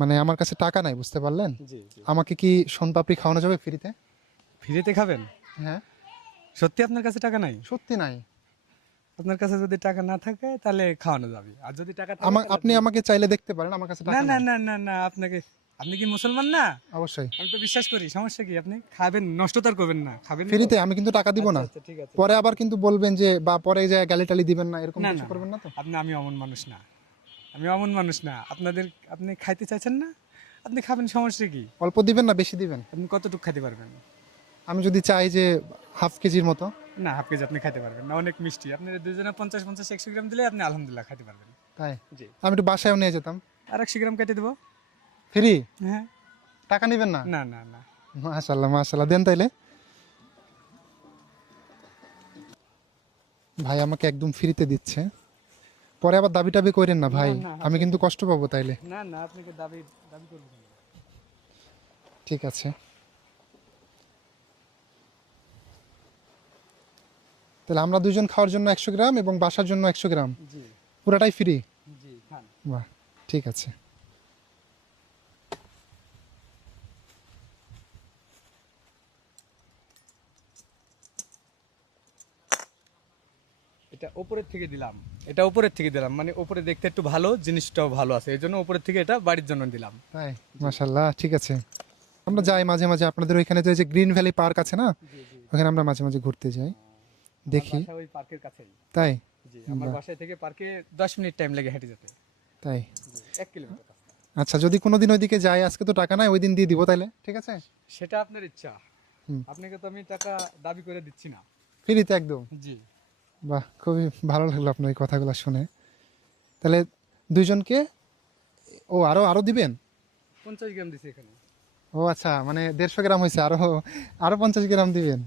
মানে আমার কাছে টাকা নাই, বুঝতে পারলেন? জি জি। আমাকে কি সোনপাপড়ি খাওয়ানো যাবে ফ্রিতে? ফ্রিতে খাবেন? হ্যাঁ। সত্যি আপনার কাছে টাকা নাই? সত্যি নাই। আপনার কাছে যদি টাকা না থাকে তাহলে খাওয়ানো যাবে, আর যদি টাকা থাকে তাহলে আপনি আমাকে চাইলে দেখতে পারেন, আমার কাছে না টাকা না নাই। না না না আপনাকে, আপনি কি মুসলমান না? অবশ্যই। আমি তো বিশ্বাস করি, সমস্যা কি? আপনি খাবেন, নষ্ট তো আর করবেন না, খাবেন তো? ফ্রিতে, আমি কিন্তু টাকা দিব আচ্ছা না। আচ্ছা, ঠিক আছে। পরে আবার কিন্তু বলবেন যে, বা পরে যে গালি টালি দিবেন না, এরকম না কিছু না করবেন না তো? আমি অমন মানুষ না, আমি অমন মানুষ না। আপনি খাইতে চাইছেন না, আপনি খাবেন, সমস্যা কি? অল্প দিবেন না বেশি দিবেন? আপনি কতটুকু খাইতে পারবেন? আমি যদি চাই যে হাফ কেজির মতো? না, হাফ কেজি আপনি খাইতে পারবেন না, অনেক মিষ্টি। আপনি দুজনে 50-50-100 গ্রাম দিলে আপনি আলহামদুলিল্লাহ খাইতে পারবেন। তাই? জি। আমি একটু বাসায়ও নিয়ে যেতাম। আর 100 গ্রাম কেটে দেবো। ফ্রি? হ্যাঁ। টাকা নিবেন না? না না না। মাশাল্লাহ মাশাল্লাহ, দেন তাইলে। ভাই আমাকে একদম ফ্রিতে দিচ্ছে, পরে আবার দাবি টাবি করেন না ভাই, না, আমি কিন্তু কষ্ট পাবো তাইলে। না না আপনাকে দাবি দাবি করবো কেন? ঠিক আছে, তাহলে আমরা দুজন খাওয়ার জন্য 100 গ্রাম এবং বাসার জন্য 100 গ্রাম, জি পুরাটাই ফ্রি? জি খান। বাহ, ঠিক আছে। এটা উপরের থেকে দিলাম, এটা উপরের থেকে দিলাম, মানে উপরে দেখতে একটু ভালো, জিনিসটাও ভালো আছে, এই জন্য উপরের থেকে এটা বাড়ির জন্য দিলাম। তাই? মাশাল্লাহ, ঠিক আছে। আমরা যাই মাঝে মাঝে আপনাদের ওইখানে, তো এই যে গ্রিন ভ্যালি পার্ক আছে না, জি জি। ওখানে আমরা মাঝে মাঝে ঘুরতে যাই, দেখি। বাসা ওই পার্কের কাছেই। তাই? জি, আমার বাহ, বাসায় থেকে পার্কে 10 মিনিট টাইম লাগে হেঁটে যেতে। তাই? জি, 1 কিলোমিটার রাস্তা। আচ্ছা, যদি কোনোদিন ওইদিকে যাই, আজকে তো টাকা নাই, ওই দিন দিয়ে দিব তাইলে, ঠিক আছে? সেটা আপনার ইচ্ছা, হুম। আপনাকে তো আমি টাকা দাবি করে দিচ্ছি না। ফ্রিতে একদম? জি। বাহ, খুবই ভালো লাগলো আপনার এই কথাগুলো শুনে। তাহলে দুইজনকে, ও আরো আরো দিবেন? 50 গ্রাম দিছি এখানে। ও আচ্ছা, মানে 150 গ্রাম হয়েছে, আরো আরো 50 গ্রাম দিবেন?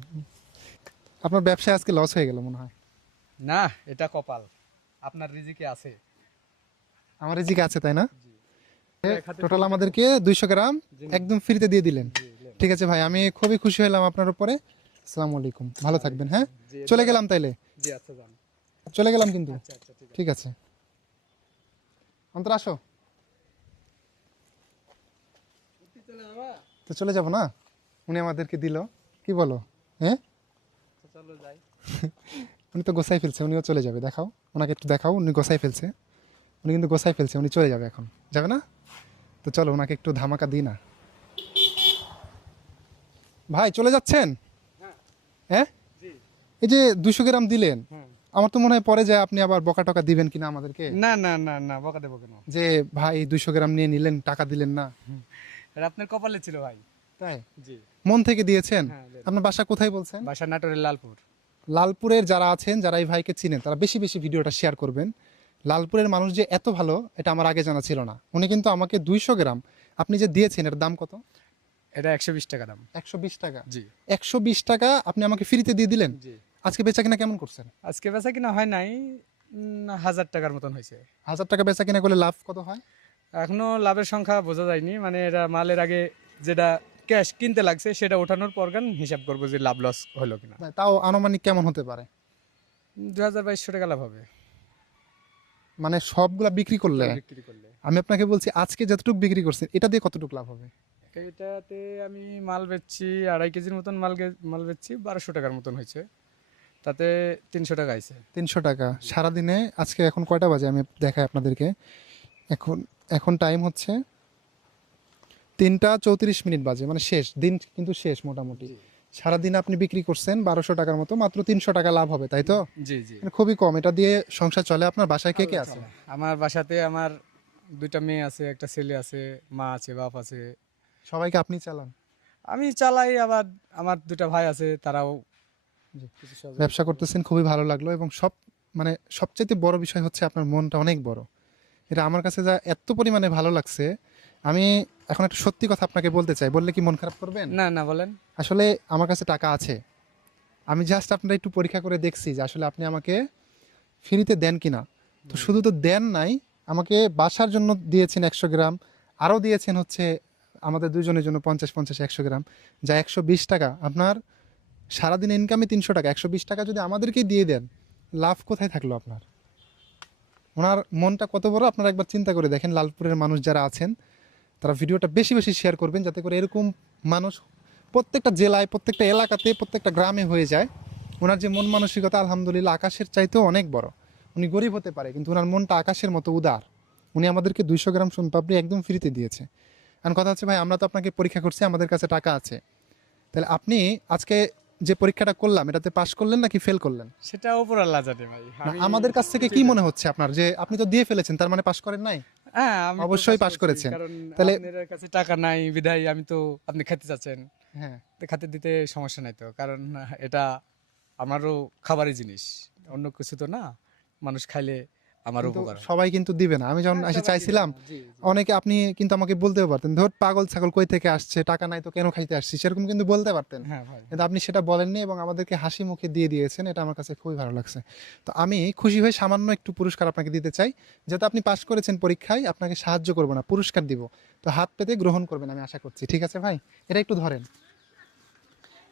আপনার ব্যবসায় আজকে লস হয়ে গেল মনে হয়। না, এটা কপাল, আপনার রিজিকে আছে। আমার এদিকে আছে, তাই না? জি। এক হাতে টোটাল সবজি আমাদেরকে 200 গ্রাম জি, একদম ফ্রিতে দিয়ে দিলেন। জি, লেন। ঠিক আছে ভাই, আমি খুবই খুশি হলাম আপনার উপরে। আসসালামু আলাইকুম, ভালো থাকবেন। হ্যাঁ, জি, চলে গেলাম তাইলে, জি, আচ্ছা যান। চলে গেলাম কিন্তু। আচ্ছা আচ্ছা, ঠিক আছে। ঠিক আছে, অন্তর আসো। চলে যাবা? তো চলে যাব না, উনি আমাদেরকে দিল, কি বলো? হ্যাঁ, আচ্ছা, চলো যাই। উনি তো গোছাই ফেলছে, উনিও চলে যাবে। দেখাও, ওনাকে একটু দেখাও, উনি গোছাই ফেলছে। উনি কিন্তু গোছাই ফেলছে, উনি চলে যাবে এখন, যাবে না? তো চলো ওনাকে একটু ধামাকা দিই না। ভাই চলে যাচ্ছেন? হ্যাঁ। হ্যাঁ, জি। এই যে 200 গ্রাম দিলেন, হ্যাঁ। আমার তো মনে হয় পরে যায় আপনি আবার বকা টকা দিবেন কিনা আমাদেরকে, না না না না, বকা দেবো কেন? যে ভাই 200 গ্রাম নিয়ে নিলেন, টাকা দিলেন না। এটা আপনার কপালে ছিল ভাই। তাই? জি। মন থেকে দিয়েছেন? হ্যাঁ, দেন। আপনার বাসা কোথায় বলছেন? বাসা নাটোরের লালপুর। লালপুরের যারা আছেন, যারা এই ভাইকে চিনেন, তারা বেশি বেশি ভিডিওটা শেয়ার করবেন। লালপুরের মানুষ যে এত ভালো, এটা আমার আগে জানা ছিল না। উনি কিন্তু আমাকে 200 গ্রাম আপনি যে দিয়েছেন, এর দাম কত? এটা 120 টাকা দাম। 120 টাকা? জি 120 টাকা আপনি আমাকে ফ্রিতে দিয়ে দিলেন। জি। আজকে বেচা কিনা কেমন করছেন? আজকে বেচা কিনা হয় নাই, 1000 টাকার মতন হয়েছে। 1000 টাকা বেচা কিনা করলে লাভ কত হয়? এখনো লাভের সংখ্যা বোঝা যায়নি, মানে এটা মালের আগে যেটা ক্যাশ কিনতে লাগছে সেটা ওঠানোর পর গান হিসাব করবো যে লাভ লস হলো কিনা। তাও আনুমানিক কেমন হতে পারে? 2200 টাকা লাভ হবে মানে সবগুলা বিক্রি করলে? বিক্রি করলে। আমি আপনাকে বলছি, আজকে যতটুকু বিক্রি করছেন, এটা দিয়ে কতটুকু লাভ হবে? এটাতে আমি মাল বেচছি 2.5 কেজির মতন, মাল বেচছি 1200 টাকার মতন হয়েছে, তাতে 300 টাকা আইছে। 300 টাকা সারাদিনে? আজকে এখন কয়টা বাজে আমি দেখাই আপনাদেরকে। এখন এখন টাইম হচ্ছে 3টা 34 মিনিট বাজে, মানে শেষ দিন কিন্তু, শেষ মোটামুটি। সারাদিনে আপনি বিক্রি করছেন 1200 টাকার মতো, মাত্র 300 টাকা লাভ হবে, তাই তো? জি জি। মানে খুবই কম, এটা দিয়ে সংসার চলে। আপনার বাসায় কে কে আছে? আমার বাসাতে আমার 2টা মেয়ে আছে, একটা ছেলে আছে, মা আছে, বাপ আছে। সবাইকে আপনি চালান? আমি চালাই, আবার আমার 2টা ভাই আছে, তারাও জি। কিছু সহযোগিতা ব্যবসা করে। করতেছেন, খুবই ভালো লাগলো। এবং মানে সবচেয়ে বড় বিষয় হচ্ছে আপনার মনটা অনেক বড়। এটা আমার কাছে যা এত পরিমাণে ভালো লাগছে, আমি এখন একটা সত্যি কথা আপনাকে বলতে চাই, বললে কি মন খারাপ করবেন? না না, বলেন। আসলে আমার কাছে টাকা আছে, আমি জাস্ট আপনারা একটু পরীক্ষা করে দেখছি যে আসলে আপনি আমাকে ফ্রিতে দেন কিনা। তো শুধু তো দেন নাই, আমাকে বাসার জন্য দিয়েছেন 100 গ্রাম, আরও দিয়েছেন হচ্ছে আমাদের দুজনের জন্য 50-50 100 গ্রাম, যা 120 টাকা। আপনার সারাদিন ইনকামে 300 টাকা, 120 টাকা যদি আমাদেরকেই দিয়ে দেন, লাভ কোথায় থাকলো আপনার? ওনার মনটা কত বড় আপনারা একবার চিন্তা করে দেখেন। লালপুরের মানুষ যারা আছেন, তারা ভিডিওটা বেশি বেশি শেয়ার করবেন, যাতে করে এরকম মানুষ প্রত্যেকটা জেলায়, প্রত্যেকটা এলাকাতে, প্রত্যেকটা গ্রামে হয়ে যায়। ওনার যে মন মানসিকতা আলহামদুলিল্লাহ আকাশের চাইতেও অনেক বড়। উনি গরিব হতে পারে কিন্তু ওনার মনটা আকাশের মতো উদার। উনি আমাদেরকে 200 গ্রাম সোনপাপড়ি একদম ফ্রিতে দিয়েছে। এখন কথা হচ্ছে ভাই, আমরা তো আপনাকে পরীক্ষা করছি, আমাদের কাছে টাকা আছে, তাহলে আপনি আজকে যে পরীক্ষাটা করলাম এটাতে পাশ করলেন নাকি ফেল করলেন? সেটা উপর আল্লাহ জানে ভাই। না, আমাদের কাছ থেকে কি মনে হচ্ছে আপনার, যে আপনি তো দিয়ে ফেলেছেন, তার মানে পাশ করেন নাই? হ্যাঁ, আমি তো অবশ্যই পাশ করেছি, করেছেন। কারণ তাহলে- আপনার কাছে টাকা নাই বিধায় আমি তো, আপনি খেতে চাচ্ছেন, হ্যাঁ, তো খেতে দিতে সমস্যা নাই তো, কারণ এটা আমারও খাবারই জিনিস, অন্য কিছু তো না, মানুষ খাইলে আমার কিন্তু উপকার হয়। সবাই কিন্তু দিবে না। আমি যখন হ্যাঁ, এসে সবাই চাইছিলাম, দিবে না, জি, জি। অনেকে আপনি কিন্তু আমাকে বলতেও পারতেন, ধর পাগল ছাগল কই থেকে আসছে, টাকা নাই তো কেন খাইতে আসছি, সেরকম কিন্তু বলতে পারতেন। হ্যাঁ ভাই, কিন্তু আপনি সেটা বলেননি এবং আমাদেরকে হাসি মুখে দিয়ে দিয়েছেন, এটা আমার কাছে খুবই ভালো লাগছে। তো আমি খুশি হয়ে সামান্য একটু পুরস্কার আপনাকে দিতে চাই। যেহেতু আপনি পাশ করেছেন পরীক্ষায়, আপনাকে সাহায্য করবো না, পুরস্কার দিব। তো হাত পেতে গ্রহণ করবেন আমি আশা করছি, ঠিক আছে ভাই? এটা একটু ধরেন।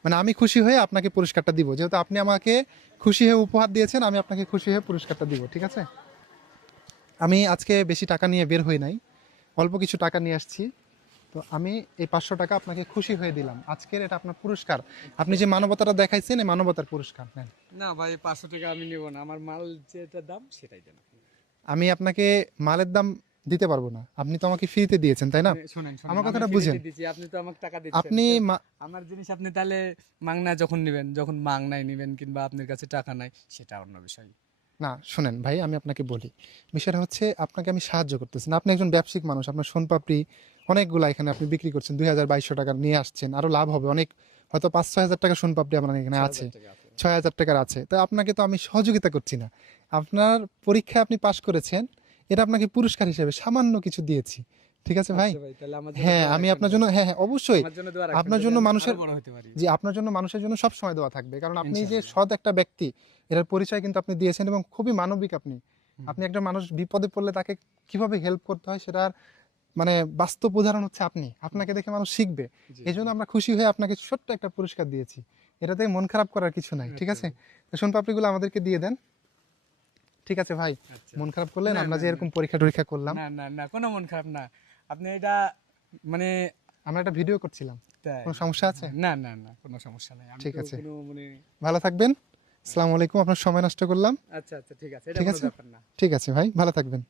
মানে আমি খুশি হয়ে আপনাকে পুরস্কারটা দিব, যেহেতু আপনি আমাকে খুশি হয়ে উপহার দিয়েছেন, আমি আপনাকে খুশি হয়ে পুরস্কারটা দিব, ঠিক আছে? আমি আজকে বেশি টাকা নিয়ে বের হই নাই, অল্প কিছু টাকা নিয়ে আসছি। তো আমি এই 500 টাকা আপনাকে খুশি হয়ে দিলাম, আজকের এটা আপনার পুরস্কার। আপনি যে মানবতাটা দেখাইছেন, এই মানবতার পুরস্কার নেন। না ভাই, 500 টাকা আমি নিব না, আমার মাল যেটা দাম সেটাই দেন। আমি আপনাকে মালের দাম দিতে পারবো না, আপনি তো আমাকে ফ্রিতে দিয়েছেন, তাই না? শুনেন, আমার আমি কথাটা ফ্রিতে বুঝেন। দিছি, আপনি তো আমাকে টাকা দিচ্ছেন, আপনি তো আমার জিনিস আপনি তাহলে মাংনা যখন নেবেন, যখন মাংনায় নেবেন কিংবা আপনার কাছে টাকা নাই, সেটা অন্য বিষয়। না শুনেন ভাই, আমি আপনাকে বলি, বিষয়টা হচ্ছে আপনাকে আমি সাহায্য করতেছি না। আপনি একজন ব্যবসায়িক মানুষ, আপনার সোনপাপড়ি অনেকগুলা এখানে আপনি বিক্রি করছেন, 2200 টাকা নিয়ে আসছেন, আরো লাভ হবে অনেক, হয়তো 5-6 হাজার টাকা সোনপাপড়ি আপনার এখানে আছে, 6,000 টাকা আছে। 6 হাজার টাকার আছে। তো আপনাকে তো আমি সহযোগিতা করছি না, আপনার পরীক্ষায় আপনি পাশ করেছেন, এটা আপনাকে পুরস্কার হিসেবে সামান্য কিছু দিয়েছি, ঠিক আছে ভাই? আচ্ছা ভাই, তাহলে আমার জন্য হ্যাঁ, দোয়া আমি রাখবেন আপনার ভাই। জন্য, হ্যাঁ হ্যাঁ অবশ্যই, আমার জন্য দোয়া রাখবেন, আপনার যদি জন্য আমি মানুষের, আরো বড় হতে পারি। জি আপনার জন্য মানুষের জন্য সব সময় দেওয়া থাকবে, কারণ আপনি যে ইনশাআল্লাহ। সৎ একটা ব্যক্তি, এটার পরিচয় কিন্তু আপনি দিয়েছেন এবং খুবই মানবিক আপনি। আপনি একটা মানুষ বিপদে পড়লে তাকে কিভাবে হেল্প করতে হয় সেটার মানে বাস্তব উদাহরণ হচ্ছে আপনি, আপনাকে দেখে মানুষ শিখবে। জি, এই জন্য আমরা খুশি হয়ে আপনাকে ছোট্ট একটা পুরস্কার দিয়েছি, এটাতে মন খারাপ করার কিছু নাই, ঠিক আছে? তো সোনপাপড়িগুলো আমাদেরকে দিয়ে দেন, ঠিক আছে ভাই? আচ্ছা। মন খারাপ করলেন, না, আমরা না, যে এরকম পরীক্ষা টরীক্ষা করলাম, না না না, কোনো মন খারাপ না, আপনি এটা মানে আমরা একটা ভিডিও করছিলাম, তাই। কোনো সমস্যা আছে? না না না, কোনো সমস্যা নাই, আমি ঠিক তো আছে। কোনো মানে, ভালো থাকবেন। আসসালামু আলাইকুম, আপনার সময় নষ্ট করলাম। আচ্ছা আচ্ছা, ঠিক আছে, এটা ঠিক কোনো আছে, ব্যাপার না। ঠিক আছে ভাই, ভালো থাকবেন।